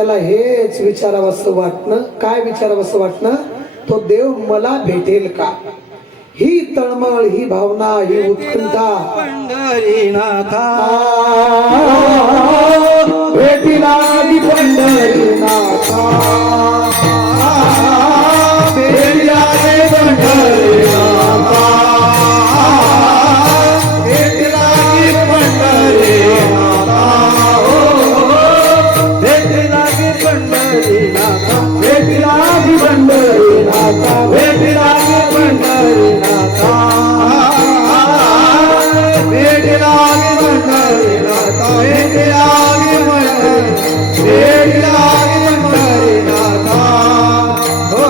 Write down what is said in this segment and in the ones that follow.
त्याला हेच विचारावंसं वाटणं. काय विचारावंसं वाटणं? तो देव मला भेटेल का? ही तळमळ, ही भावना, ही उत्कंठा पंढरीनाथा भेटीला पंढरीनाथा, भेटीला पंढरीनाथा, भेटीला पंढरीनाथा, भेटीला पंढरीनाथा, भेटीला पंढरीनाथा, भेटीला पंढरीनाथा, भेटीला पंढरीनाथा, भेटीला पंढरीनाथा. हो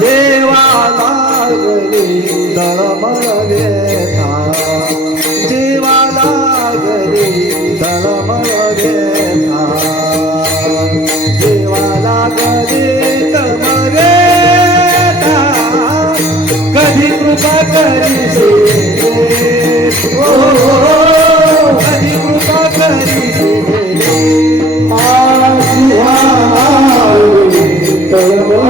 देवाला गली तळमळ व्यथा, देवाला गली तळमळ व्यथा, देवाला गली तळमळ व्यथा, कधी कृपा करीसे हो, कधी कृपा करीसे तळमळ